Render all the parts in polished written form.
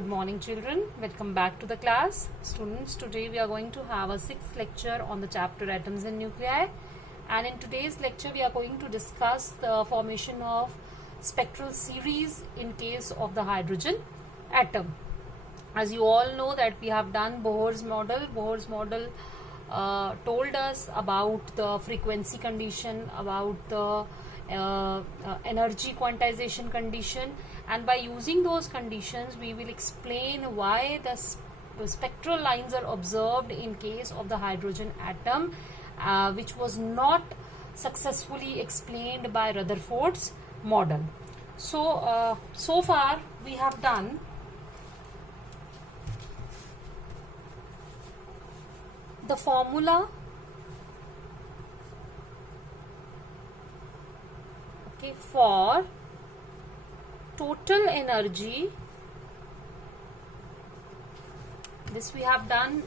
Good morning, children. Welcome back to the class. Students, today we are going to have a sixth lecture on the chapter Atoms and Nuclei. And in today's lecture, we are going to discuss the formation of spectral series in case of the hydrogen atom. As you all know that we have done Bohr's model. Bohr's model told us about the frequency condition, about the energy quantization condition, and by using those conditions we will explain why the spectral lines are observed in case of the hydrogen atom, which was not successfully explained by Rutherford's model. So far we have done the formula for total energy. This we have done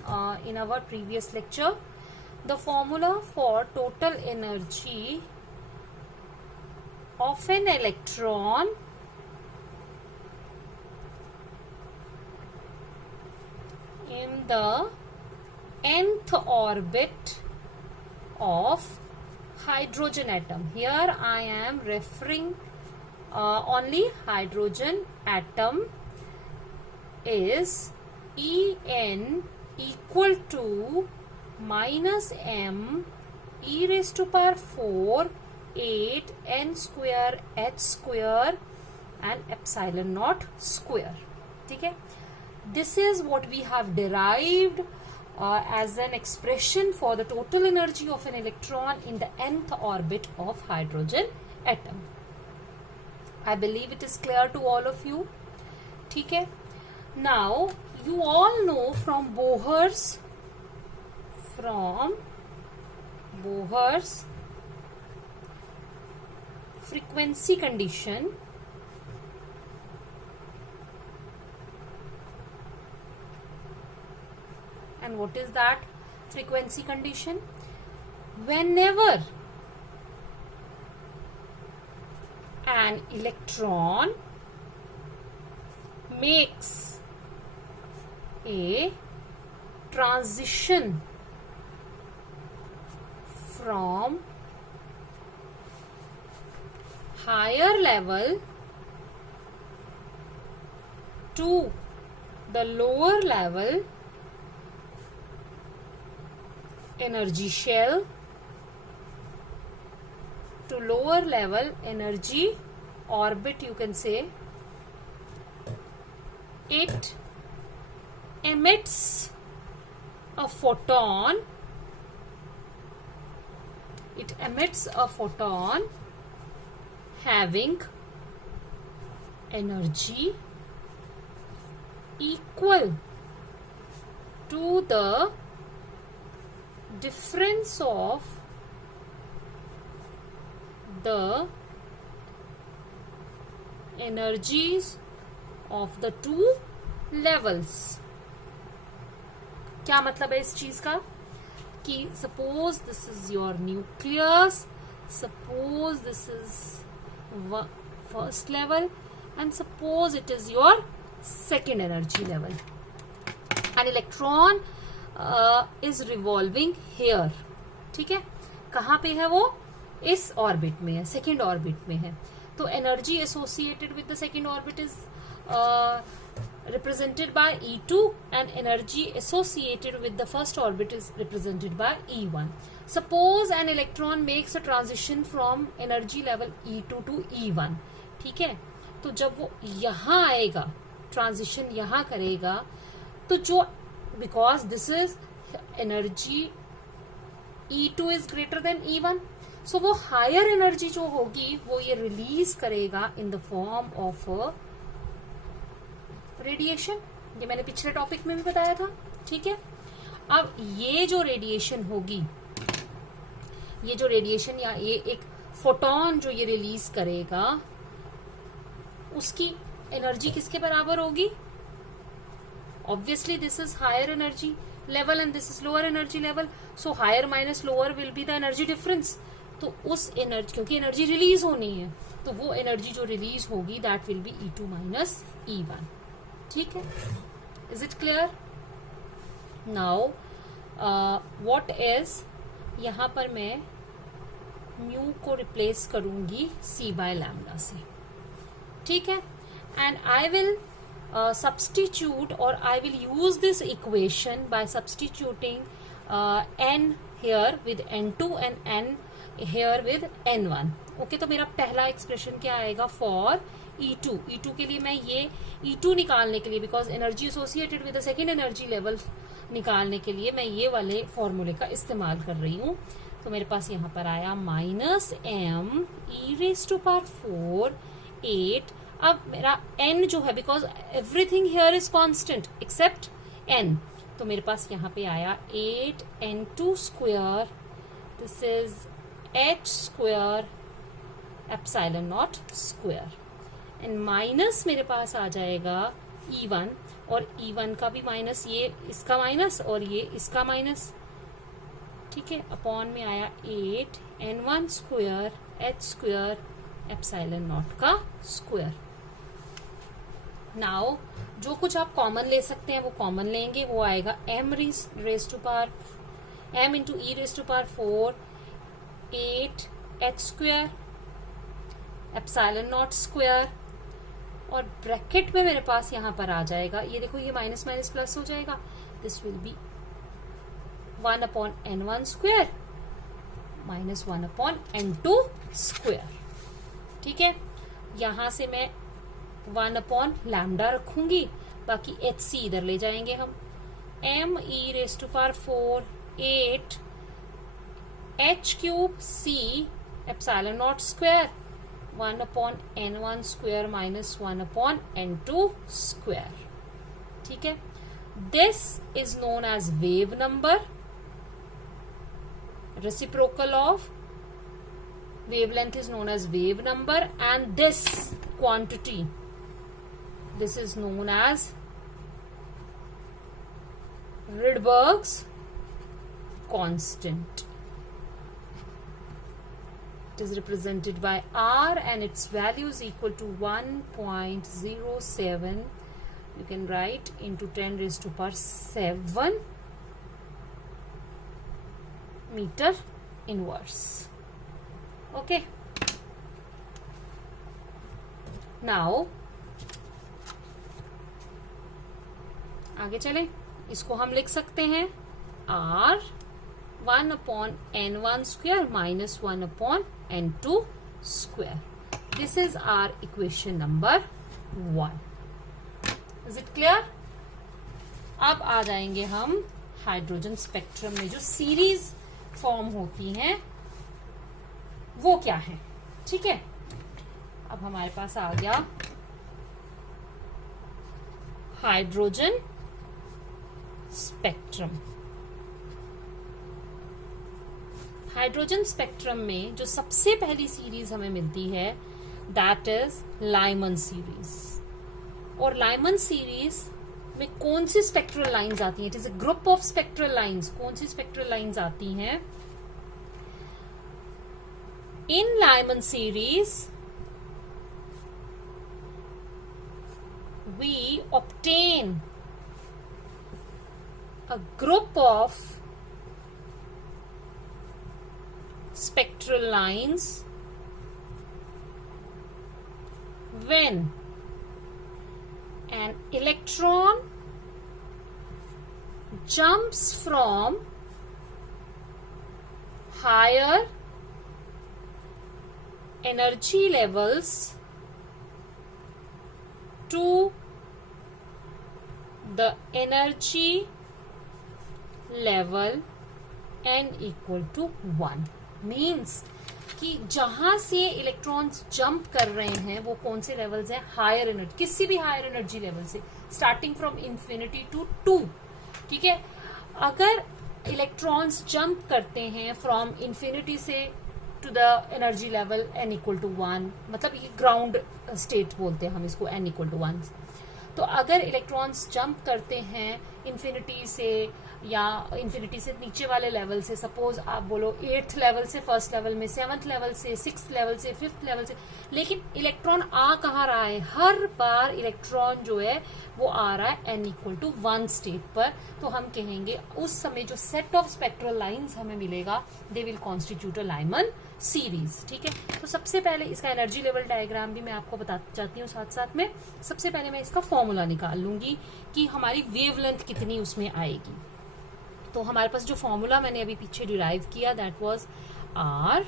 in our previous lecture. The formula for total energy of an electron in the nth orbit of hydrogen atom. Here I am referring only hydrogen atom is En equal to minus m e raised to power 4 8 n square h square and epsilon naught square. Okay, this is what we have derived as an expression for the total energy of an electron in the nth orbit of hydrogen atom. I believe it is clear to all of you. Okay. Now you all know from Bohr's frequency condition, and what is that frequency condition? Whenever an electron makes a transition from higher level to the lower level energy shell to lower level energy orbit, you can say, it emits a photon. It emits a photon having energy equal to the difference of the energies of the two levels. क्या मतलब है इस चीज का कि suppose this is your nucleus, suppose this is first level and suppose it is your second energy level. An electron is revolving here. ठीक है, कहाँ पे है वो? इस ऑर्बिट में है, सेकेंड ऑर्बिट में है. तो energy associated with the second orbit is represented by E2 and energy associated with the first orbit is represented by E1. Suppose an electron makes a transition from energy level E2 to E1. ठीक है, तो जब वो यहाँ आएगा, transition यहाँ करेगा, तो जो because this is energy E2 is greater than E1, so वो higher energy जो होगी वो ये रिलीज करेगा in the form of radiation. ये मैंने पिछले टॉपिक में भी बताया था. ठीक है, अब ये जो रेडिएशन होगी, ये जो रेडिएशन या ये एक फोटोन जो ये रिलीज करेगा, उसकी एनर्जी किसके बराबर होगी? Obviously this is higher energy level and this is lower energy level, so higher minus lower will be the energy difference. तो उस एनर्जी, क्योंकि एनर्जी रिलीज होनी है, तो वो एनर्जी जो रिलीज होगी that will B E2 minus E1. ठीक है, is it clear? Now what is, यहां पर मैं म्यू को रिप्लेस करूंगी c बाय लैम्डा से, ठीक है, and I will substitute, or I will use this equation by substituting n here with n2 and n here with n1. Okay, तो मेरा पहला एक्सप्रेशन क्या आएगा फॉर E2. E2 के लिए मैं ये E2 निकालने के लिए, because energy associated with the second energy level निकालने के लिए मैं ये वाले फॉर्मूले का इस्तेमाल कर रही हूँ. तो मेरे पास यहाँ पर आया -m e⁻⁴ 8. अब मेरा n जो है, because everything here is constant except n, तो मेरे पास यहाँ पे आया 8n2². This is h² ε0², and minus मेरे पास आ जाएगा E1, और E1 का भी माइनस, ये इसका माइनस और ये इसका माइनस, ठीक है, अपॉन में आया 8n1² h² ε0 का स्क्वायर. नाउ जो कुछ आप कॉमन ले सकते हैं वो कॉमन लेंगे, वो आएगा m into e⁻⁴ 8h² ε0², और ब्रैकेट में मेरे पास यहाँ पर आ जाएगा, ये देखो ये माइनस माइनस प्लस हो जाएगा, this will be 1/n1² minus 1/n2². ठीक है, यहां से मैं 1/λ रखूंगी, बाकी hc इधर ले जाएंगे हम. m e⁻⁴ 8 h³ c ε0² 1/n1² minus 1/n2². ठीक है, this is known as wave number, reciprocal of wavelength is known as wave number, and this quantity, this is known as Rydberg's constant. It is represented by R and its value is equal to 1.07. You can write into 10⁻⁷ meter inverse. Okay. Now आगे चलें, इसको हम लिख सकते हैं R 1/n1² minus 1/n2². This is our equation number 1. Is it clear? अब आ जाएंगे हम हाइड्रोजन स्पेक्ट्रम में जो सीरीज फॉर्म होती हैं वो क्या है. ठीक है, अब हमारे पास आ गया हाइड्रोजन स्पेक्ट्रम. हाइड्रोजन स्पेक्ट्रम में जो सबसे पहली सीरीज हमें मिलती है दैट इज लाइमन सीरीज. और लाइमन सीरीज में कौन सी स्पेक्ट्रल लाइंस आती हैं? It is a group of spectral lines. कौन सी स्पेक्ट्रल लाइंस आती हैं? In Lyman series, we obtain a group of spectral lines when an electron jumps from higher energy levels to the energy level n equal to 1. Means कि जहां से electrons jump कर रहे हैं वो कौन से लेवल्स हैं? हायर एनर्जी, किसी भी हायर एनर्जी लेवल से, स्टार्टिंग फ्रॉम इंफिनिटी टू 2. ठीक है, अगर इलेक्ट्रॉन्स जंप करते हैं फ्रॉम इंफिनिटी से to the energy level n equal to 1, मतलब ये ग्राउंड स्टेट बोलते हैं हम इसको, n इक्वल टू 1. तो अगर इलेक्ट्रॉन्स जंप करते हैं इन्फिनिटी से या इन्फिनिटी से नीचे वाले लेवल से, सपोज आप बोलो 8th लेवल से, 1st लेवल में, 7th लेवल से, 6th लेवल से, 5th लेवल से, लेकिन इलेक्ट्रॉन आ कहाँ रहा है? हर बार इलेक्ट्रॉन जो है वो आ रहा है n=1 स्टेट पर। तो हम कहेंगे उस समय जो सेट ऑफ स्पेक्ट्रल लाइंस हमें मिलेगा they will constitute a Lyman series. ठीक है, तो सबसे पहले इसका एनर्जी लेवल डायग्राम भी मैं आपको बताती जाती हूँ साथ साथ में। सबसे पहले मैं इसका फॉर्मूला निकाल लूंगी कि हमारी वेवलेंथ कितनी उसमें आएगी। तो हमारे पास जो फॉर्मूला मैंने अभी पीछे डिराइव किया that was R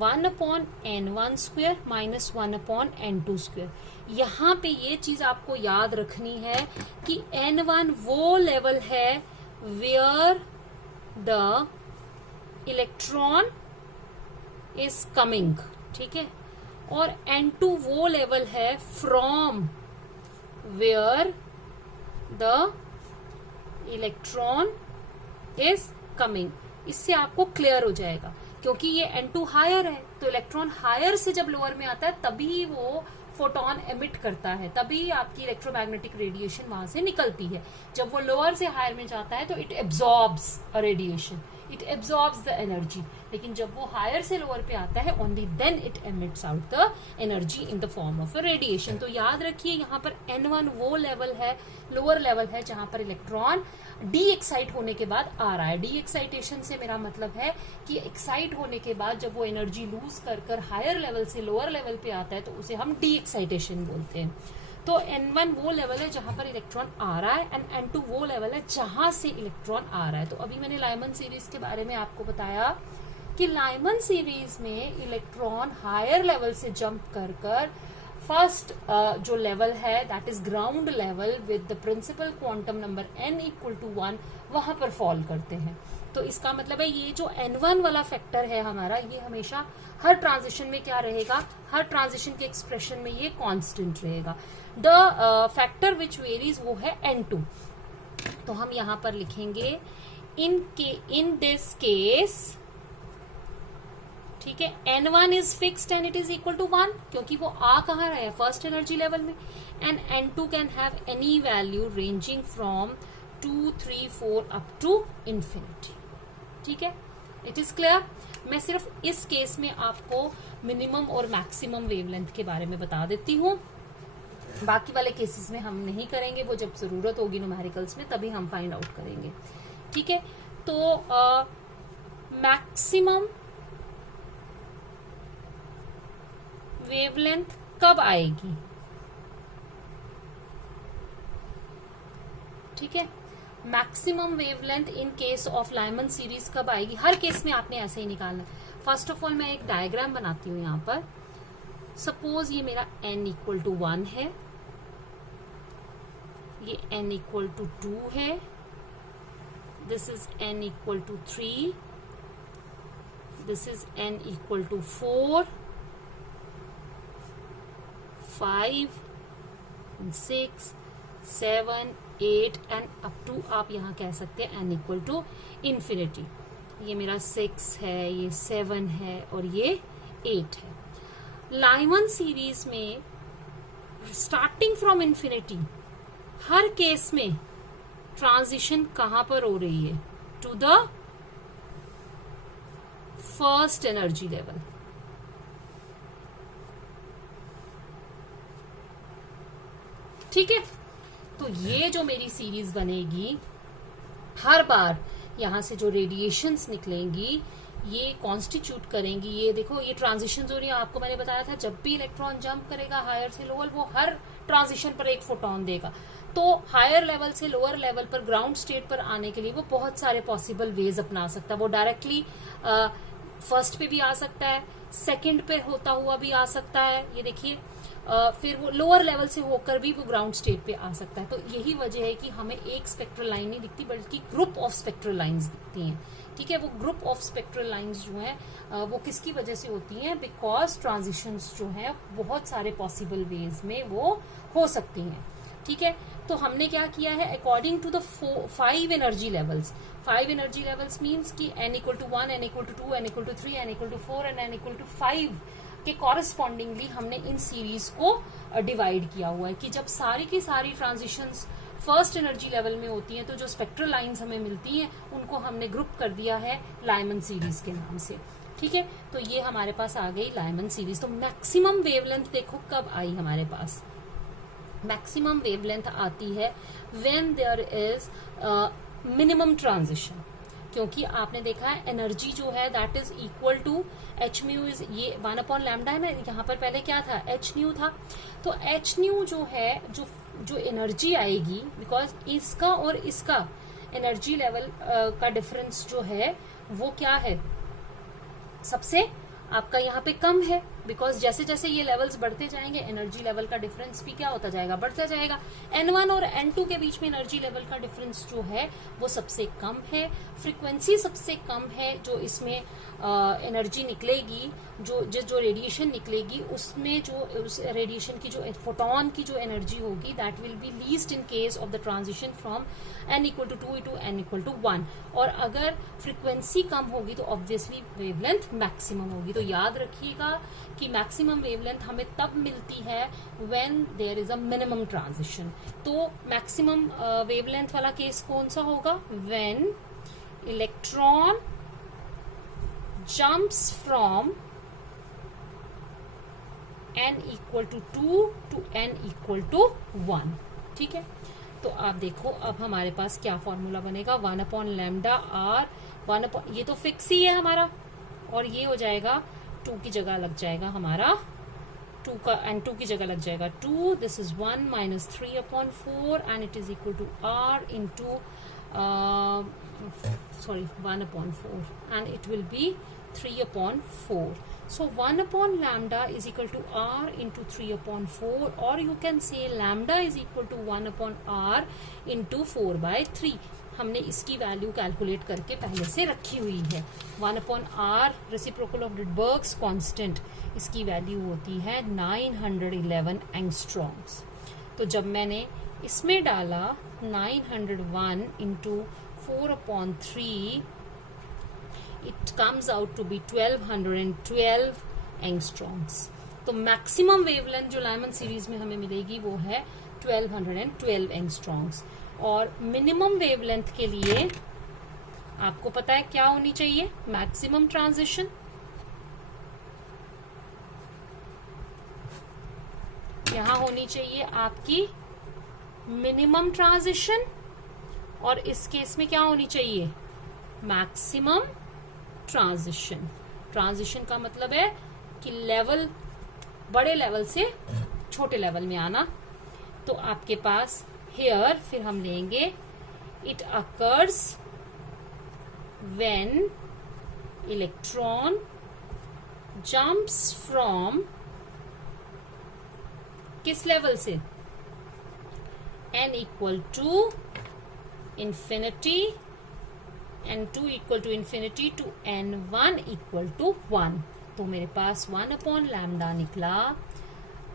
1/n1² minus 1/n2²। यहाँ पे ये चीज आपको याद रखनी है कि n1 वो लेवल है where the electron is coming, ठीक है, और n2 वो लेवल है from where the electron is coming. इससे आपको क्लियर हो जाएगा, क्योंकि ये n2 हायर है, तो इलेक्ट्रॉन हायर से जब लोअर में आता है तभी वो फोटोन एमिट करता है, तभी आपकी इलेक्ट्रोमैग्नेटिक रेडिएशन वहां से निकलती है। जब वो लोअर से हायर में जाता है तो it absorbs a radiation, it absorbs the energy. लेकिन जब वो हायर से लोअर पे आता है only then it emits out the energy in the form of a radiation. तो याद रखिए यहाँ पर n1 वो लेवल है, लोअर लेवल है, जहां पर इलेक्ट्रॉन डी एक्साइट होने के बाद आ रहा है। डी एक्साइटेशन से मेरा मतलब है कि एक्साइट होने के बाद जब वो एनर्जी लूज कर हायर लेवल से लोअर लेवल पे आता है तो उसे हम डी एक्साइटेशन बोलते हैं। तो n1 वो लेवल है जहां पर इलेक्ट्रॉन आ रहा है एंड n2 वो लेवल है जहां से इलेक्ट्रॉन आ रहा है। तो अभी मैंने लाइमन सीरीज के बारे में आपको बताया कि लाइमन सीरीज में इलेक्ट्रॉन हायर लेवल से जंप कर फर्स्ट जो लेवल है that is ground level with the principal quantum number n=1 वहां पर फॉल करते हैं। तो इसका मतलब है ये जो n1 वाला फैक्टर है हमारा, ये हमेशा हर ट्रांजिशन में क्या रहेगा, हर ट्रांजिशन के एक्सप्रेशन में ये कांस्टेंट रहेगा। द फैक्टर विच वेरीज वो है n2। तो हम यहां पर लिखेंगे इन दिस केस, ठीक है, n1 is fixed and it is equal to 1, क्योंकि वो आ कहाँ रहा है, फर्स्ट एनर्जी लेवल में, and n2 can have any value ranging from 2, 3, 4 up to infinity. ठीक है, इट इज क्लियर। मैं सिर्फ इस केस में आपको मिनिमम और मैक्सिमम वेवलेंथ के बारे में बता देती हूँ, बाकी वाले केसेस में हम नहीं करेंगे, वो जब जरूरत होगी न्यूमेरिकल्स में तभी हम फाइंड आउट करेंगे। ठीक है, तो मैक्सिमम वेवलेंथ कब आएगी? ठीक है, maximum wavelength in case of Lyman series कब आएगी? हर केस में आपने ऐसे ही निकालना। फर्स्ट ऑफ ऑल मैं एक डायग्राम बनाती हूं यहां पर। सपोज ये मेरा n=1 है, ये n=2 है, this is n=3, this is n=4, 5, 6, 7, 8 and up to आप यहां कह सकते हैं n=infinity। ये मेरा 6 है, ये 7 है और ये 8 है। लाइमन सीरीज में स्टार्टिंग फ्रॉम इंफिनिटी हर केस में ट्रांजिशन कहां पर हो रही है? To the first energy level. ठीक है, तो ये जो मेरी सीरीज बनेगी, हर बार यहां से जो रेडिएशंस निकलेंगी ये कॉन्स्टिट्यूट करेंगी, ये देखो ये ट्रांजिशन हो रही है। आपको मैंने बताया था जब भी इलेक्ट्रॉन जंप करेगा हायर से लोअर, वो हर ट्रांजिशन पर एक फोटोन देगा। तो हायर लेवल से लोअर लेवल पर ग्राउंड स्टेट पर आने के लिए वो बहुत सारे पॉसिबल वेज अपना सकता है। वो डायरेक्टली फर्स्ट पे भी आ सकता है, सेकंड पे होता हुआ भी आ सकता है, ये देखिए, फिर वो लोअर लेवल से होकर भी वो ग्राउंड स्टेट पे आ सकता है। तो यही वजह है कि हमें एक स्पेक्ट्रल लाइन नहीं दिखती बल्कि ग्रुप ऑफ स्पेक्ट्रल लाइंस दिखती हैं। ठीक है, वो ग्रुप ऑफ स्पेक्ट्रल लाइंस जो हैं वो किसकी वजह से होती हैं? बिकॉज ट्रांजिशंस जो हैं बहुत सारे पॉसिबल वेज में वो हो सकती हैं। ठीक है, तो हमने क्या किया है, according to the 5 energy levels, 5 energy levels means कि n=1, n=2, n=3, n=4 and n=5 के कॉरेस्पॉन्डिंगली हमने इन सीरीज को डिवाइड किया हुआ है कि जब सारी की सारी ट्रांजिशंस फर्स्ट एनर्जी लेवल में होती हैं, तो जो स्पेक्ट्रल लाइंस हमें मिलती हैं उनको हमने ग्रुप कर दिया है लाइमन सीरीज के नाम से। ठीक है, तो ये हमारे पास आ गई लाइमन सीरीज। तो मैक्सिमम वेवलेंथ देखो कब आई हमारे पास, मैक्सिमम वेवलेंथ आती है when there is minimum transition, क्योंकि आपने देखा है एनर्जी जो है that is equal to H mu is, ये 1/लैम्डा है ना, यहाँ पर पहले क्या था एच न्यू था, तो एच न्यू जो है जो एनर्जी आएगी, बिकॉज इसका और इसका एनर्जी लेवल का डिफरेंस जो है वो क्या है, सबसे आपका यहाँ पे कम है, बिकॉज जैसे जैसे ये लेवल्स बढ़ते जाएंगे एनर्जी लेवल का डिफरेंस भी क्या होता जाएगा, बढ़ता जाएगा। N1 और N2 के बीच में एनर्जी लेवल का डिफरेंस जो है वो सबसे कम है, फ्रीक्वेंसी सबसे कम है, जो इसमें एनर्जी निकलेगी, जो रेडिएशन निकलेगी उसमें जो उस रेडिएशन की जो फोटोन की जो एनर्जी होगी that will be least in case of the transition from n=2 to n=1। और अगर फ्रीक्वेंसी कम होगी तो ऑब्वियसली वेवलेंथ मैक्सिमम होगी। तो याद रखिएगा कि मैक्सिमम वेवलेंथ हमें तब मिलती है when there is a minimum transition. तो मैक्सिमम वेवलेंथ वाला केस कौन सा होगा, when electron jumps from n=2 to n=1। ठीक है, तो आप देखो अब हमारे पास क्या फॉर्मूला बनेगा, 1/λr, ये तो फिक्स ही है हमारा, और ये हो जाएगा 2 की जगह लग जाएगा हमारा 2 का n2 की जगह लग जाएगा 2, this is 1 minus 3/4 and it is equal to r into 1/4 and it will be 3/4. So 1/λ is equal to r into 3/4, or you can say lambda is equal to 1/r into 4/3। हमने इसकी value calculate करके पहले से रखी हुई है। 1/r reciprocal of Rydberg's constant, इसकी value होती है 911 एंगस्ट्रॉम्स। तो जब मैंने इसमें डाला 901 into 4/3, it comes out to be 1212 angstroms. तो मैक्सिमम वेवलेंथ जो लाइमन सीरीज में हमें मिलेगी वो है 1212 एंगस्ट्रॉम्स। और मिनिमम वेवलेंथ के लिए आपको पता है क्या होनी चाहिए, मैक्सिमम ट्रांजिशन, यहां होनी चाहिए आपकी मिनिमम ट्रांजिशन, और इस केस में क्या होनी चाहिए, मैक्सिमम ट्रांजिशन। ट्रांजिशन का मतलब है कि लेवल, बड़े लेवल से छोटे लेवल में आना। तो आपके पास हियर फिर हम लेंगे it occurs when electron jumps from, किस लेवल से, n=∞, n2=∞ to n1=1। तो मेरे पास 1/λ निकला,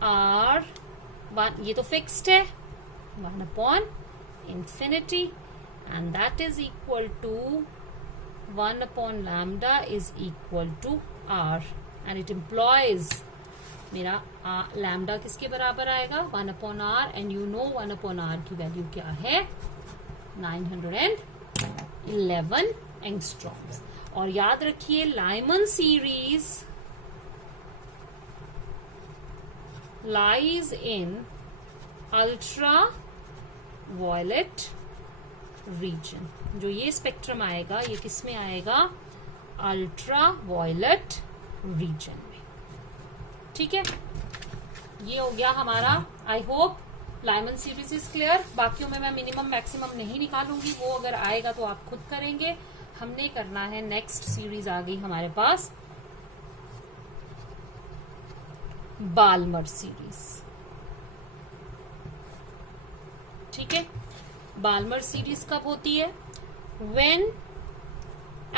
r 1 ये तो फिक्स्ड है, 1/∞, and that is equal to 1/λ is equal to r, and it implies मेरा लैम्डा किसके बराबर आएगा, 1/r, and you know 1/r की वैल्यू क्या है, 911 एंगस्ट्रॉम्स। और याद रखिए Lyman series lies in ultraviolet region। जो ये स्पेक्ट्रम आएगा ये किस में आएगा, अल्ट्रावायलेट रीजन में। ठीक है, ये हो गया हमारा, I hope Lyman series is clear. बाकियों में मैं मिनिमम मैक्सिमम नहीं निकालूंगी, वो अगर आएगा तो आप खुद करेंगे। हमने करना है नेक्स्ट सीरीज आ गई हमारे पास, बाल्मर सीरीज। ठीक है, बाल्मर सीरीज कब होती है, when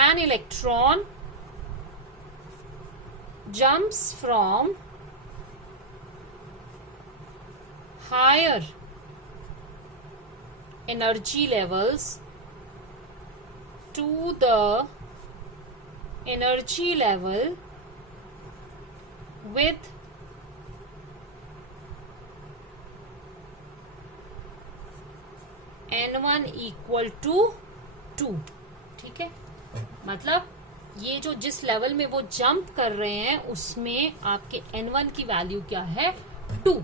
an electron jumps from higher energy levels to the energy level with N1 equal to 2। ठीक है, मतलब ये जो जिस लेवल में वो जंप कर रहे हैं उसमें आपके N1 की वैल्यू क्या है, 2।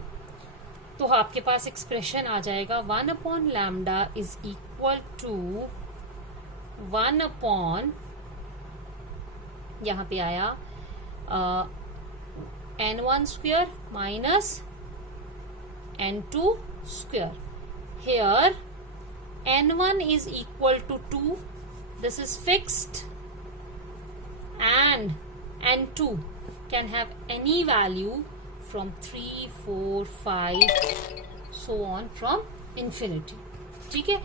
तो आपके पास एक्सप्रेशन आ जाएगा 1 upon lambda is equal to 1 upon, यहाँ पे आया N1 square minus N2 square. Here N1 is equal to 2, this is fixed, and N2 can have any value from 3, 4, 5 so on from infinity। ठीक है,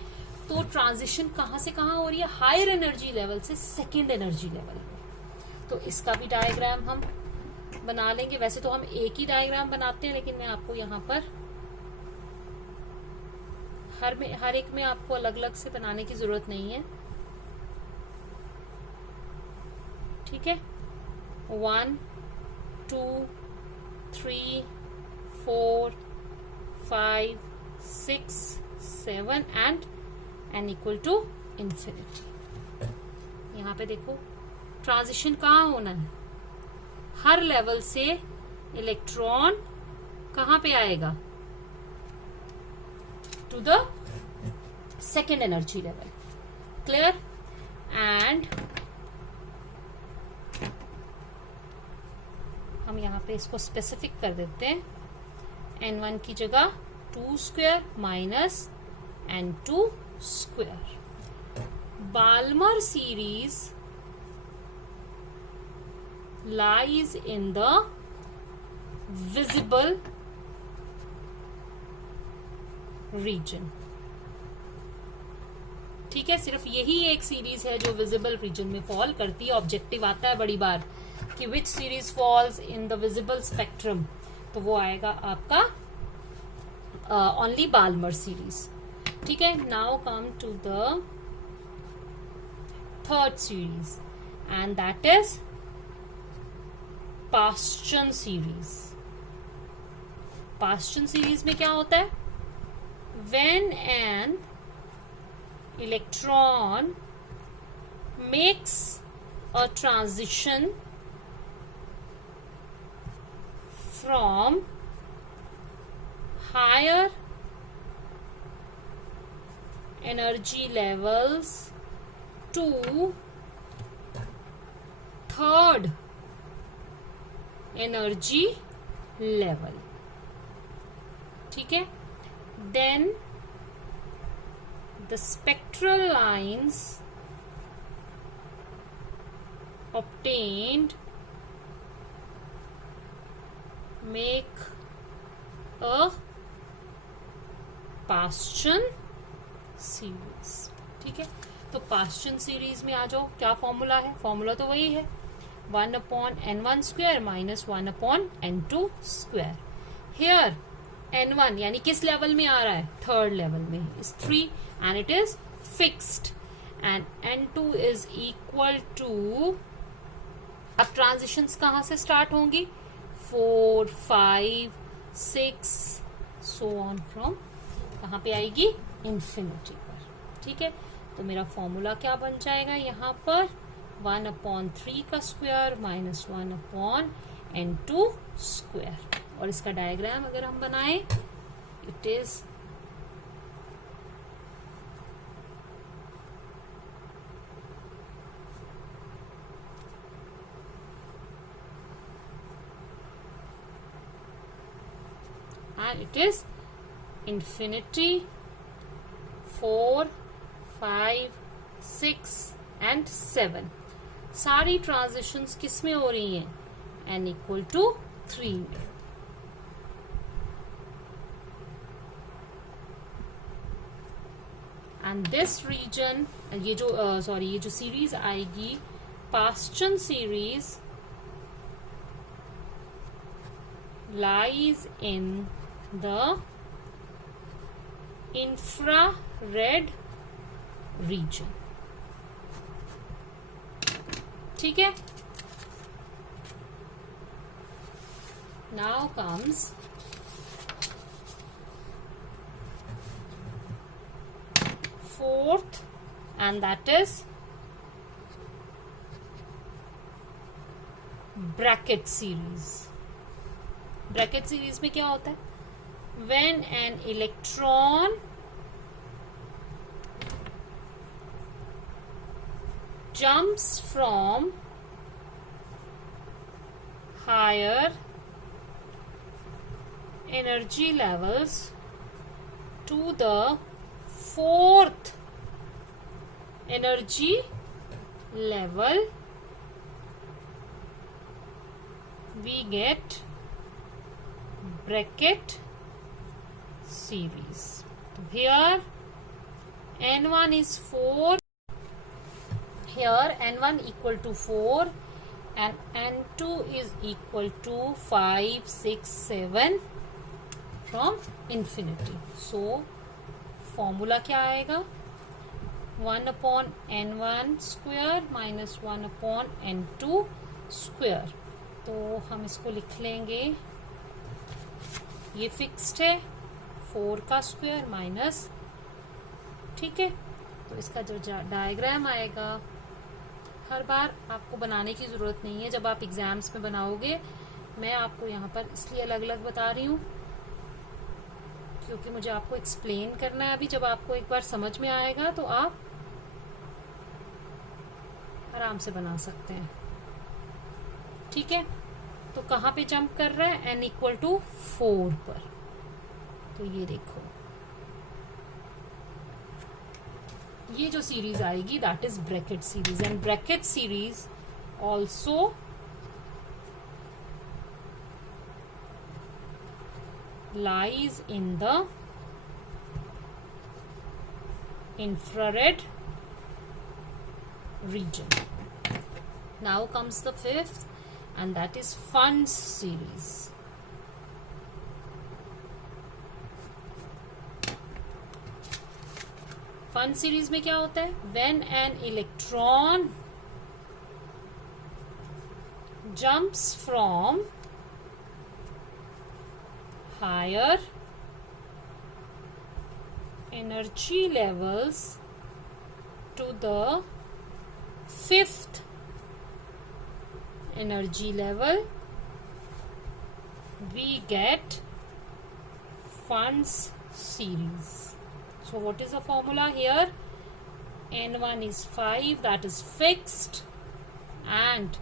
तो transition कहां से कहां हो रही है, हायर एनर्जी लेवल से सेकेंड एनर्जी लेवल में। तो इसका भी डायग्राम हम बना लेंगे। वैसे तो हम एक ही डायग्राम बनाते हैं, लेकिन मैं आपको यहाँ पर हर एक में आपको अलग अलग से बनाने की जरूरत नहीं है। ठीक है, 1, 2, 3, 4, 5, 6, 7 and n equal to infinity. यहाँ पे देखो ट्रांजिशन कहाँ होना है, हर लेवल से इलेक्ट्रॉन कहाँ पे आएगा, to the second energy level. Clear? And हम यहाँ पे इसको स्पेसिफिक कर देते हैं, N1 की जगह 2 square minus N2 square. Balmer series lies in the visible region। ठीक है, सिर्फ यही एक सीरीज है जो विजिबल रीजन में फॉल करती है। ऑब्जेक्टिव आता है बड़ी बार कि which series falls in the visible spectrum, तो वो आएगा आपका ओनली बाल्मर सीरीज। ठीक है, now come to the third series and that is Paschen series. Paschen series में क्या होता है, when an electron makes a transition from higher energy levels to third energy level। ठीक है, then the spectral lines obtained make a Paschen series। ठीक है, तो Paschen series में आ जाओ, क्या फॉर्मूला है, फॉर्मूला तो वही है 1 upon N1 square minus 1 upon N2 square. Here N1 यानी किस लेवल में आ रहा है, थर्ड लेवल में, is 3 and it is fixed, and N2 is equal to, अब ट्रांजिशंस कहां से स्टार्ट होंगी, 4, 5, 6 सो ऑन फ्रॉम कहां पे आएगी, इंफिनिटी पर। ठीक है, तो मेरा फॉर्मूला क्या बन जाएगा यहाँ पर, 1 अपॉन 3 का square minus 1 upon N2 square. और इसका डायग्राम अगर हम बनाएं, इट इज infinity, 4, 5, 6 एंड 7। सारी ट्रांजिशंस किस में हो रही हैं, n इक्वल टू 3 में। एंड दिस रीजन, ये जो ये जो सीरीज आएगी Paschen series lies in the infrared region। ठीक है, now comes fourth, and that is bracket series. Bracket series में क्या होता है? When an electron jumps from higher energy levels to the fourth energy level, we get bracket series. So here n1 is 4, here n1 equal to 4 and n2 is equal to 5, 6, 7 from infinity. So formula क्या आएगा? 1/n1 square minus 1/n2 square. तो हम इसको लिख लेंगे, ये fixed है, 4 का स्क्वायर माइनस, ठीक है. तो इसका जो डायग्राम आएगा, हर बार आपको बनाने की जरूरत नहीं है. जब आप एग्जाम्स में बनाओगे, मैं आपको यहाँ पर इसलिए अलग अलग बता रही हूँ क्योंकि मुझे आपको एक्सप्लेन करना है. अभी जब आपको एक बार समझ में आएगा तो आप आराम से बना सकते हैं, ठीक है. तो कहाँ पे जंप कर रहा है? n इक्वल टू 4 पर. तो ये देखो, ये जो सीरीज आएगी that is Brackett series. And bracket series also lies in the infrared region. Now comes the fifth, and that is Funs series. Fun series में क्या होता है? When an electron jumps from higher energy levels to the fifth energy level, we get Funs series. So what is the formula here? n1 is 5, that is fixed, and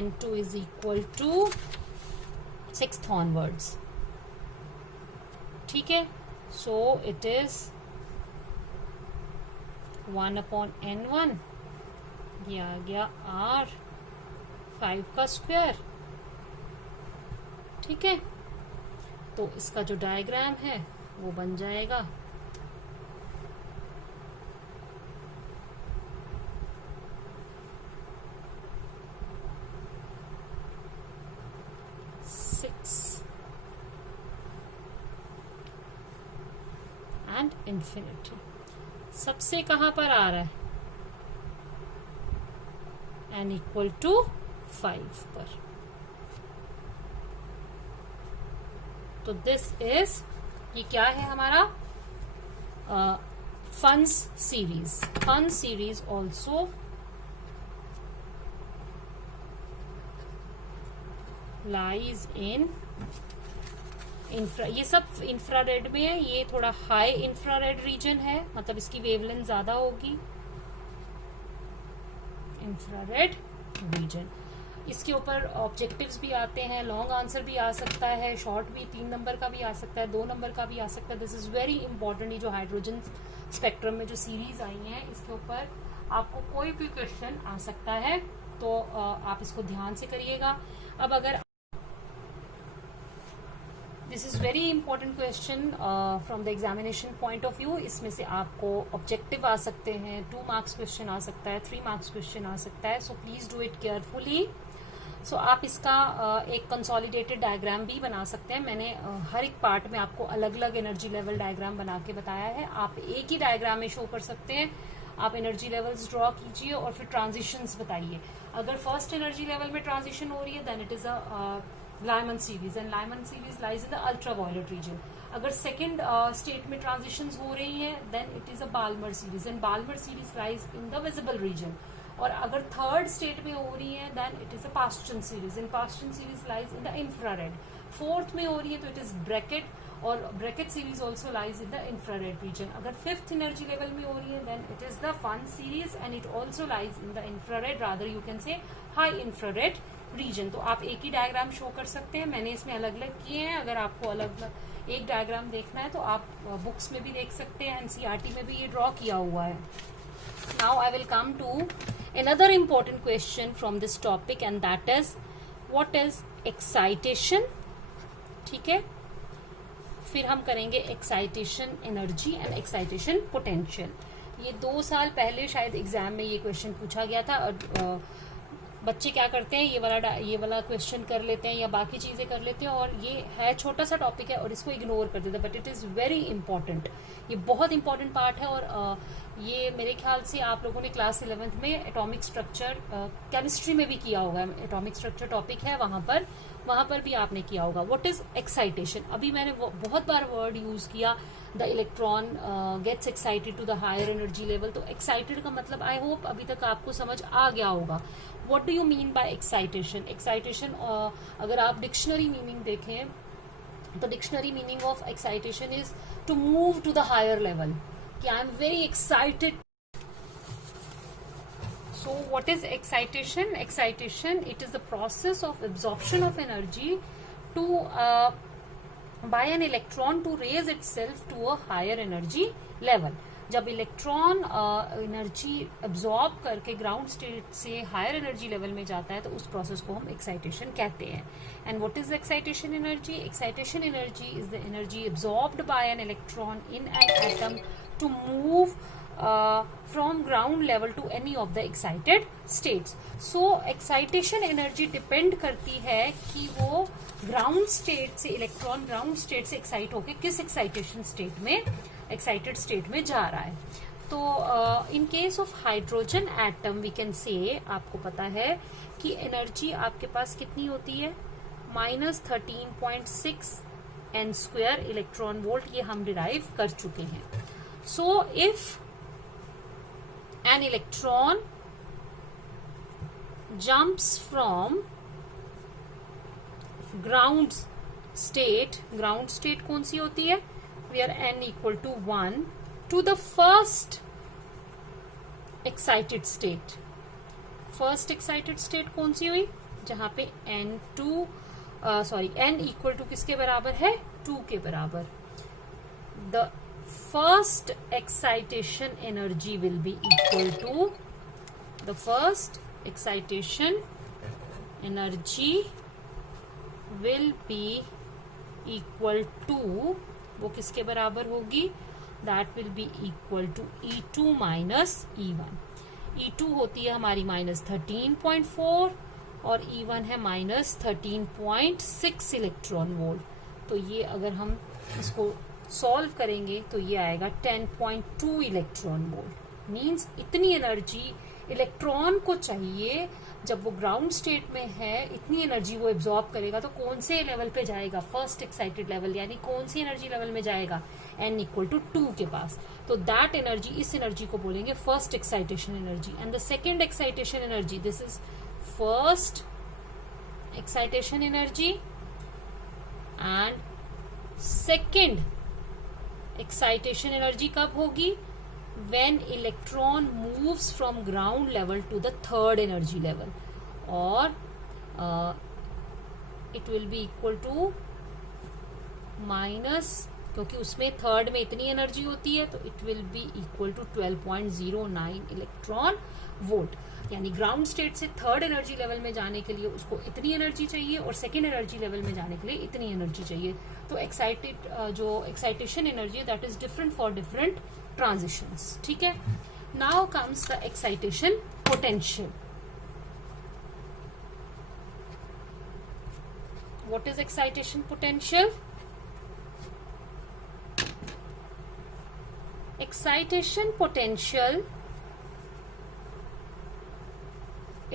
n2 is equal to 6th onwards. ठीक है. So it is 1/n1, ये आ गया r, 5 का square, ठीक है. तो इसका जो डायग्राम है वो बन जाएगा, एंड इंफिनिटी. सबसे कहां पर आ रहा है? n इक्वल टू 5 पर. तो दिस इज, ये क्या है हमारा? Pfund's series. Pfund series also lies in ये सब इंफ्रारेड में है. ये थोड़ा हाई इंफ्रारेड रीजन है, मतलब इसकी वेवलेंथ ज्यादा होगी. इंफ्रारेड रीजन, इसके ऊपर ऑब्जेक्टिव्स भी आते हैं, लॉन्ग आंसर भी आ सकता है, शॉर्ट भी 3 नंबर का भी आ सकता है, 2 नंबर का भी आ सकता है. This is very important. ये जो हाइड्रोजन स्पेक्ट्रम में जो सीरीज आई है, इसके ऊपर आपको कोई भी क्वेश्चन आ सकता है, तो आप इसको ध्यान से करिएगा. अब अगर this is very important question from the examination point of view. इसमें से आपको ऑब्जेक्टिव आ सकते हैं, 2 मार्क्स क्वेश्चन आ सकता है, 3 मार्क्स क्वेश्चन आ सकता है. So please do it carefully. So आप इसका एक कंसोलिडेटेड डायग्राम भी बना सकते हैं. मैंने हर एक पार्ट में आपको अलग अलग एनर्जी लेवल डायग्राम बना के बताया है. आप एक ही डायग्राम में शो कर सकते हैं. आप एनर्जी लेवल्स ड्रॉ कीजिए और फिर ट्रांजिशंस बताइए. अगर फर्स्ट एनर्जी लेवल में ट्रांजिशन हो रही है then it is a Lyman series, and Lyman series lies in the ultraviolet region. अगर सेकेंड स्टेट में ट्रांजिशंस हो रही हैं then it is a Balmer series, and Balmer series lies in the visible region. और अगर third state में हो रही है then it is a Paschen series, and Paschen series lies in the infrared. Fourth में हो रही है तो इट इज ब्रैकेट, और Brackett series also lies in the infrared region. अगर फिफ्थ एनर्जी लेवल में हो रही है then it is the Pfund series and it also lies in the infrared, rather you can say high infrared region. तो आप एक ही diagram show कर सकते हैं, मैंने इसमें अलग अलग किए हैं. अगर आपको अलग अलग एक डायग्राम देखना है तो आप बुक्स में भी देख सकते हैं, एनसीईआरटी में भी ये ड्रॉ किया हुआ है. Now I will come to another important question from this topic, and that is what is excitation. ठीक है, फिर हम करेंगे excitation energy and excitation potential. ये 2 साल पहले शायद एग्जाम में ये क्वेश्चन पूछा गया था, और बच्चे क्या करते हैं ये वाला क्वेश्चन कर लेते हैं या बाकी चीजें कर लेते हैं, और ये है छोटा सा टॉपिक है और इसको इग्नोर कर देते हैं, but it is very important. ये बहुत इंपॉर्टेंट पार्ट है, और ये मेरे ख्याल से आप लोगों ने क्लास 11th में एटॉमिक स्ट्रक्चर केमिस्ट्री में भी किया होगा. एटॉमिक स्ट्रक्चर टॉपिक है, वहां पर भी आपने किया होगा. What is excitation. अभी मैंने बहुत बार वर्ड यूज किया, the electron gets excited to the higher energy level. तो एक्साइटेड का मतलब आई होप अभी तक आपको समझ आ गया होगा. What do you mean by excitation. Excitation अगर आप डिक्शनरी मीनिंग देखें तो dictionary meaning of excitation is to move to the higher level, कि I am very excited. So what is excitation? Excitation, it is the process of absorption of energy to by an electron to raise itself to a higher energy level. जब electron energy absorb करके ground state से higher energy level में जाता है तो उस process को हम एक्साइटेशन कहते हैं. And what is excitation energy. Excitation energy is the energy absorbed by an electron in an atom to move from ground level to any of the excited states. So excitation energy depend करती है कि वो ground state से electron ground state से excite होके किस excitation state में excited state में जा रहा है. तो in case of hydrogen atom we can say, आपको पता है कि एनर्जी आपके पास कितनी होती है, -13.6 n² इलेक्ट्रॉन वोल्ट. ये हम डिराइव कर चुके हैं. So if an electron jumps from ground state कौन सी होती है, where n equal to 1 to the first excited state. first excited state कौन सी हुई, जहां पे n equal to किसके बराबर है, 2 के बराबर. the first excitation energy will be equal to the first excitation energy will be equal to, वो किसके बराबर होगी, that will be equal to E2 minus E1. E2 होती है हमारी -13.4 और E1 है -13.6 इलेक्ट्रॉन वोल्ट. तो ये अगर हम इसको सॉल्व करेंगे तो ये आएगा 10.2 इलेक्ट्रॉन वोल्ट. मींस इतनी एनर्जी इलेक्ट्रॉन को चाहिए जब वो ग्राउंड स्टेट में है, इतनी एनर्जी वो एब्जॉर्ब करेगा. तो कौन से लेवल पे जाएगा, फर्स्ट एक्साइटेड लेवल, यानी कौन सी एनर्जी लेवल में जाएगा, n इक्वल टू 2 के पास. तो दैट एनर्जी, इस एनर्जी को बोलेंगे first excitation energy. And the second excitation energy, this is first excitation energy. And second excitation energy कब होगी, when electron moves from ground level to the third energy level, और it will be equal to minus, क्योंकि उसमें third में इतनी एनर्जी होती है, तो it will be equal to 12.09 electron volt. यानी ग्राउंड स्टेट से थर्ड एनर्जी लेवल में जाने के लिए उसको इतनी एनर्जी चाहिए और सेकेंड एनर्जी लेवल में जाने के लिए इतनी एनर्जी चाहिए. तो जो excitation energy that is different for different transitions. ठीक है. Now comes the excitation potential. What is excitation potential? Excitation potential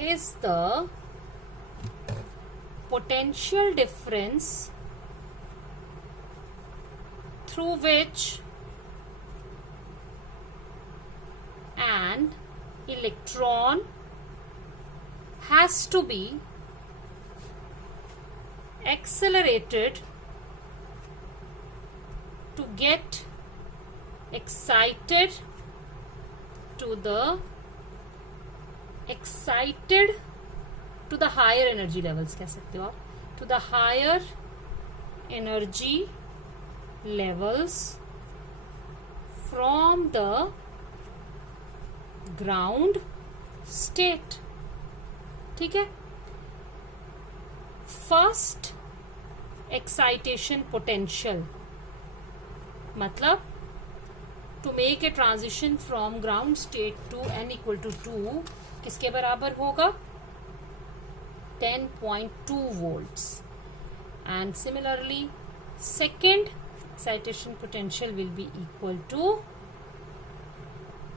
is the potential difference through which an electron has to be accelerated to get excited to the higher energy levels, कह सकते हो आप, to the higher energy levels from the ground state. ठीक है. First excitation potential मतलब to make a transition from ground state to n equal to 2 किसके बराबर होगा? 10.2 volts. And similarly second excitation potential will be equal to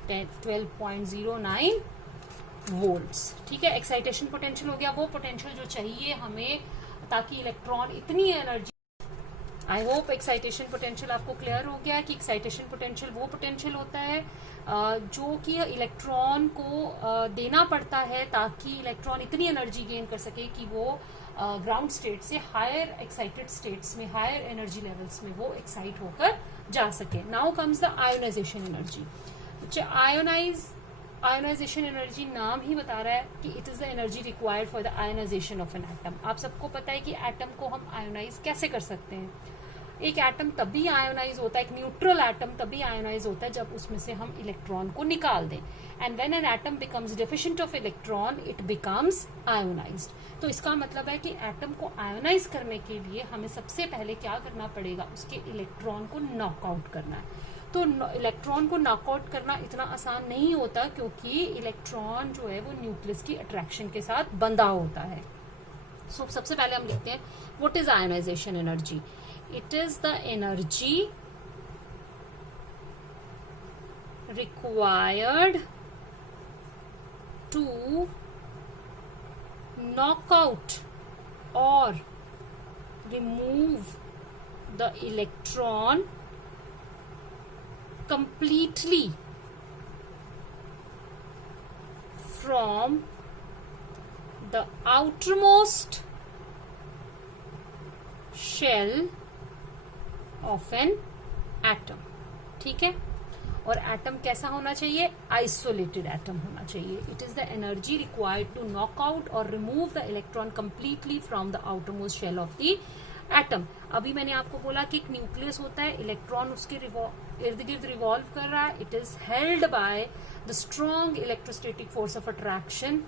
12.09 volts. ठीक है. Excitation potential हो गया वो पोटेंशियल जो चाहिए हमें ताकि इलेक्ट्रॉन इतनी energy. I hope excitation potential आपको क्लियर हो गया कि एक्साइटेशन पोटेंशियल वो पोटेंशियल होता है जो कि इलेक्ट्रॉन को देना पड़ता है ताकि इलेक्ट्रॉन इतनी एनर्जी गेन कर सके कि वो ग्राउंड स्टेट से हायर एक्साइटेड स्टेट्स में, हायर एनर्जी लेवल्स में वो एक्साइट होकर जा सके. Now comes the ionization energy. Ionization energy नाम ही बता रहा है कि it is the energy required for the ionization of an atom. आप सबको पता है कि एटम को हम आयोनाइज कैसे कर सकते हैं. एक एटम तभी आयोनाइज होता है, एक न्यूट्रल एटम तभी आयोनाइज होता है जब उसमें से हम इलेक्ट्रॉन को निकाल दें. And when an atom becomes deficient of electron it becomes ionised. तो इसका मतलब है कि एटम को आयोनाइज करने के लिए हमें सबसे पहले क्या करना पड़ेगा? उसके इलेक्ट्रॉन को नॉकआउट करना है. तो इलेक्ट्रॉन को नॉकआउट करना इतना आसान नहीं होता क्योंकि इलेक्ट्रॉन जो है वो न्यूक्लियस की अट्रैक्शन के साथ बंधा होता है. सो सबसे पहले हम लिखते हैं what is ionization energy. It is the energy required to knock out or remove the electron completely from the outermost shell of an atom. ठीक है. और एटम कैसा होना चाहिए? आइसोलेटेड एटम होना चाहिए. It is the energy required to knock out और remove the electron completely from the outermost shell of the atom. अभी मैंने आपको बोला कि एक न्यूक्लियस होता है, इलेक्ट्रॉन उसके इर्द गिर्द रिवॉल्व कर रहा है. It is held by the strong electrostatic force of attraction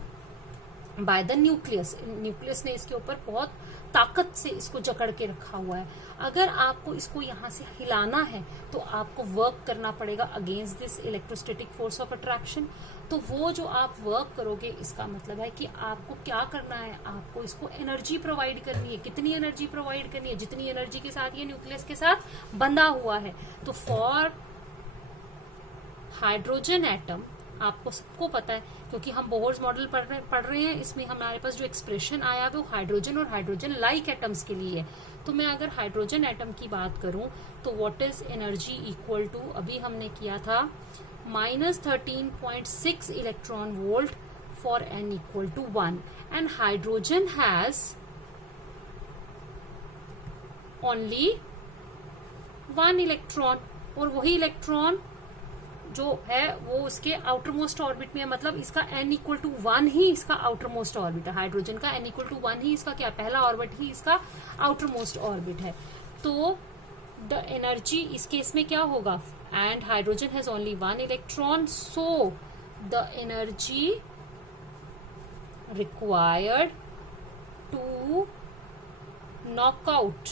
by the nucleus. Nucleus ने इसके ऊपर बहुत ताकत से इसको जकड़ के रखा हुआ है. अगर आपको इसको यहां से हिलाना है तो आपको वर्क करना पड़ेगा against this electrostatic force of attraction. तो वो जो आप वर्क करोगे इसका मतलब है कि आपको क्या करना है? आपको इसको एनर्जी प्रोवाइड करनी है. कितनी एनर्जी प्रोवाइड करनी है? जितनी एनर्जी के साथ ये न्यूक्लियस के साथ बंधा हुआ है. तो फॉर हाइड्रोजन एटम आपको सबको पता है क्योंकि हम बोहर्स मॉडल पढ़ रहे हैं. इसमें हमारे पास जो एक्सप्रेशन आया वो हाइड्रोजन और हाइड्रोजन लाइक एटम्स के लिए है. तो मैं अगर हाइड्रोजन एटम की बात करूं तो what is energy equal to, अभी हमने किया था -13.6 electron volt for n equal to 1 and hydrogen has only 1 electron. और वही इलेक्ट्रॉन जो है वो उसके आउटर मोस्ट ऑर्बिट में है. मतलब इसका n इक्वल टू 1 ही इसका आउटर मोस्ट ऑर्बिट है. हाइड्रोजन का n इक्वल टू 1 ही इसका क्या पहला ऑर्बिट ही इसका आउटर मोस्ट ऑर्बिट है. तो द एनर्जी इस केस में क्या होगा? And hydrogen has only 1 electron. So the energy required to knock out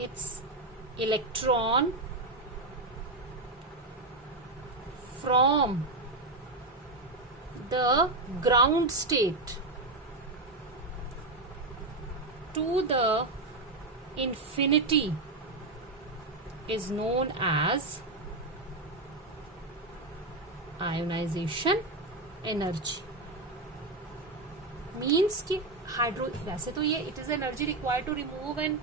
its electron from the ground state to the infinity is known as ionization energy. Means कि वैसे तो ये it is energy required to remove an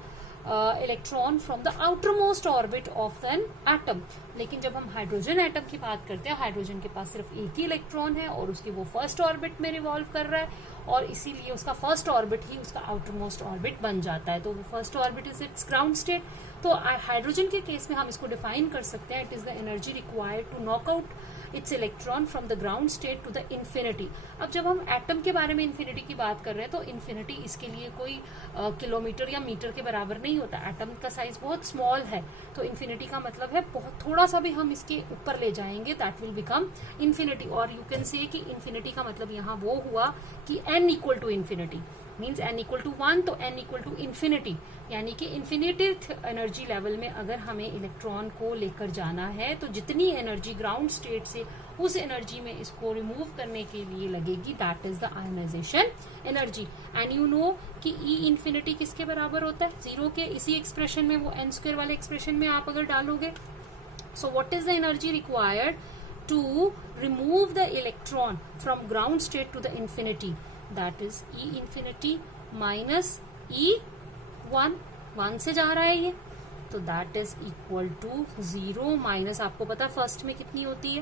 electron from the outermost orbit of an atom, लेकिन जब हम hydrogen atom की बात करते हैं, हाइड्रोजन के पास सिर्फ एक ही इलेक्ट्रॉन है और उसकी वो फर्स्ट ऑर्बिट में रिवॉल्व कर रहा है, और इसीलिए उसका फर्स्ट ऑर्बिट ही उसका आउटर मोस्ट ऑर्बिट बन जाता है, तो वो first orbit is its ground state. तो हाइड्रोजन के केस में हम इसको डिफाइन कर सकते हैं, it is the energy required to knock out its electron from the ground state to the infinity. अब जब हम एटम के बारे में इन्फिनिटी की बात कर रहे हैं, तो इन्फिनिटी इसके लिए कोई किलोमीटर या मीटर के बराबर नहीं होता, एटम का साइज बहुत स्मॉल है, तो इन्फिनिटी का मतलब है बहुत थोड़ा सा भी हम इसके ऊपर ले जाएंगे दैट विल बिकम इन्फिनिटी। और यू कैन से कि इन्फिनिटी का मतलब यहाँ वो हुआ कि n equal to infinity, means n equal to 1 तो n इक्वल टू इन्फिनिटी, यानी कि इन्फिनिटी एनर्जी लेवल में अगर हमें इलेक्ट्रॉन को लेकर जाना है तो जितनी एनर्जी ग्राउंड स्टेट से उस एनर्जी में इसको रिमूव करने के लिए लगेगी that is the ionization energy. And you know कि ई इन्फिनिटी किसके बराबर होता है, 0 के। इसी एक्सप्रेशन में, वो n स्क्वायर वाले एक्सप्रेशन में आप अगर डालोगे, so what is the energy required to remove the electron from ground state to the infinity, that is E infinity minus E1 से जा रहा है ये, तो that is equal to 0 minus, आपको पता है फर्स्ट में कितनी होती है,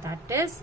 that is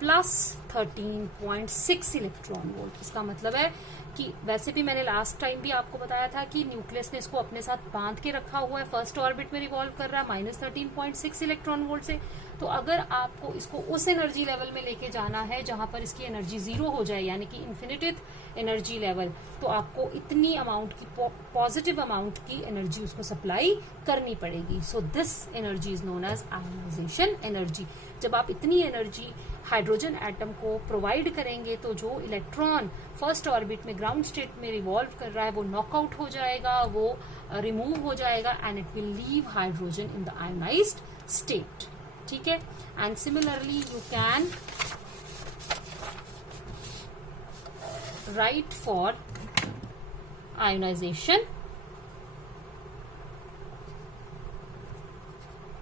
plus 13.6 electron volt. इसका मतलब है कि वैसे भी मैंने लास्ट टाइम भी आपको बताया था कि न्यूक्लियस ने इसको अपने साथ बांध के रखा हुआ है, फर्स्ट ऑर्बिट में रिवॉल्व कर रहा है माइनस 13.6 इलेक्ट्रॉन वोल्ट से। तो अगर आपको इसको उस एनर्जी लेवल में लेके जाना है जहां पर इसकी एनर्जी 0 हो जाए, यानी कि इन्फिनिटी एनर्जी लेवल, तो आपको इतनी अमाउंट की, पॉजिटिव अमाउंट की एनर्जी उसको सप्लाई करनी पड़ेगी। So this energy is known as ionization energy. जब आप इतनी एनर्जी हाइड्रोजन एटम को प्रोवाइड करेंगे तो जो इलेक्ट्रॉन फर्स्ट ऑर्बिट में ग्राउंड स्टेट में रिवॉल्व कर रहा है वो नॉकआउट हो जाएगा, वो रिमूव हो जाएगा, and it will leave hydrogen in the ionized state. ठीक है, and similarly you can write for ionization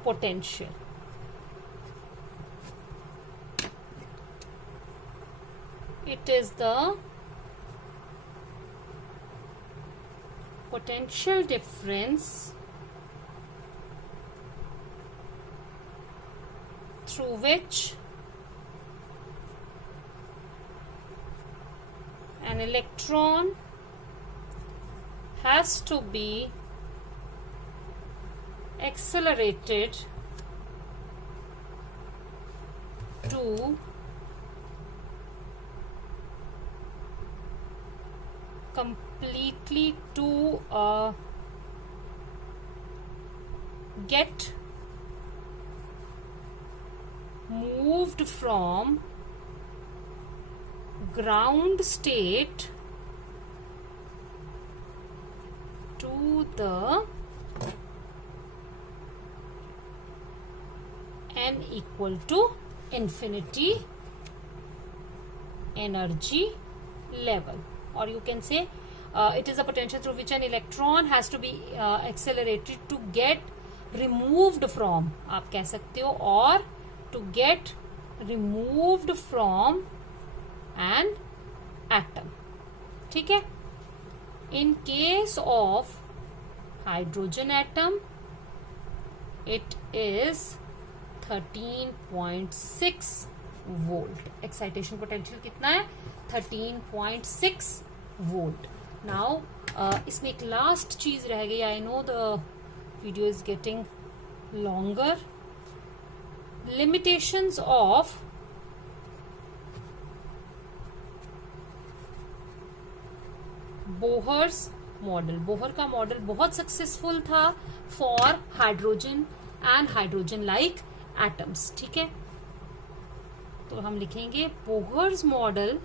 potential. It is the potential difference through which an electron has to be accelerated to completely to get moved from ground state to the n equal to infinity energy level, or you can say it is a potential through which an electron has to be accelerated to get removed from, आप कह सकते हो, or to get removed from an atom. ठीक है, in case of hydrogen atom it is 13.6 volt. Excitation potential कितना है, 13.6 volt. Now इसमें एक लास्ट चीज रह गई, I know the video is getting longer. Limitations of Bohr's model. Bohr का मॉडल बहुत सक्सेसफुल था for hydrogen and hydrogen like atoms. ठीक है, तो हम लिखेंगे बोहर्स मॉडल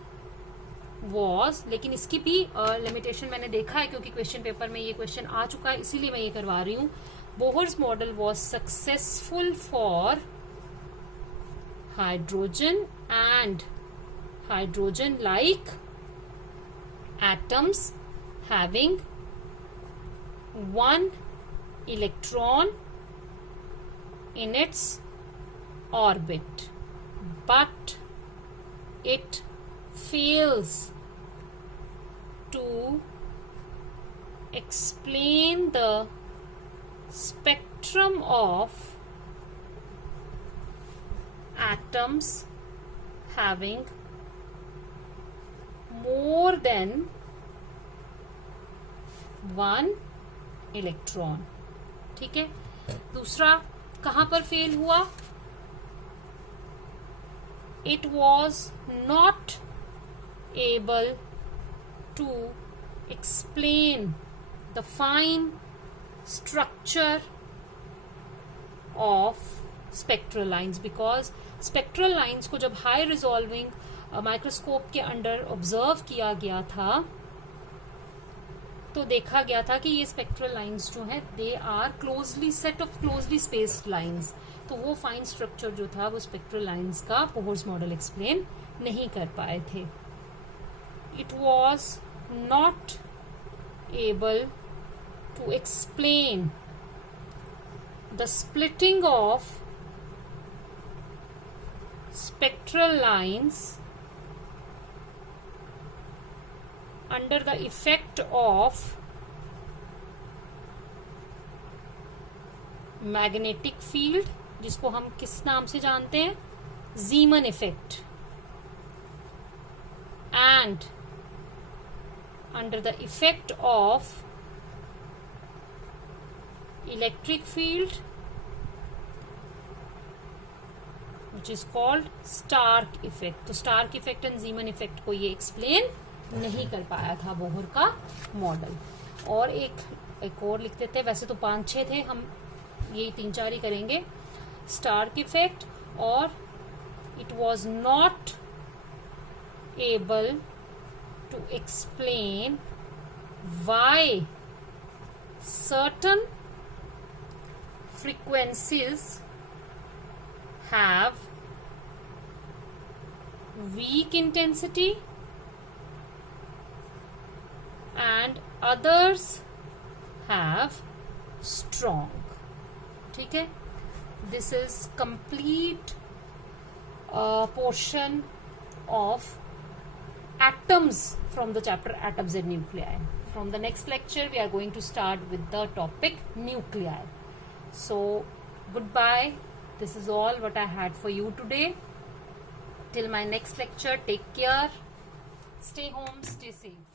वॉज, लेकिन इसकी भी लिमिटेशन मैंने देखा है क्योंकि क्वेश्चन पेपर में ये क्वेश्चन आ चुका है, इसीलिए मैं ये करवा रही हूं। Bohr's model was successful for hydrogen and hydrogen like atoms having 1 electron in its orbit, but it fails to explain the spectrum of atoms having more than one electron. ठीक है. दूसरा कहां पर फेल हुआ? It was not able to explain the fine structure of spectral lines, because spectral lines को जब high resolving microscope के under observe किया गया था तो देखा गया था कि ये स्पेक्ट्रल लाइंस जो है they are closely set of closely spaced lines. तो वो फाइन स्ट्रक्चर जो था वो स्पेक्ट्रल लाइंस का बोहर्स मॉडल एक्सप्लेन नहीं कर पाए थे. It was not able to explain the splitting of spectral lines under the effect of magnetic field, जिसको हम किस नाम से जानते हैं? Zeeman effect. And under the effect of electric field, which is called Stark effect. तो Stark effect and Zeeman effect को ये explain नहीं कर पाया था बोहर का मॉडल. और एक और लिख देते हैं, वैसे तो 5-6 थे, हम यही 3-4 ही करेंगे. Stark effect, और it was not able to explain why certain frequencies have weak intensity and others have strong. ठीक है. This is complete portion of atoms from the chapter atoms and nuclei. From the next lecture we are going to start with the topic nuclei. So goodbye. This is all what I had for you today. Till my next lecture, take care. Stay home, stay safe.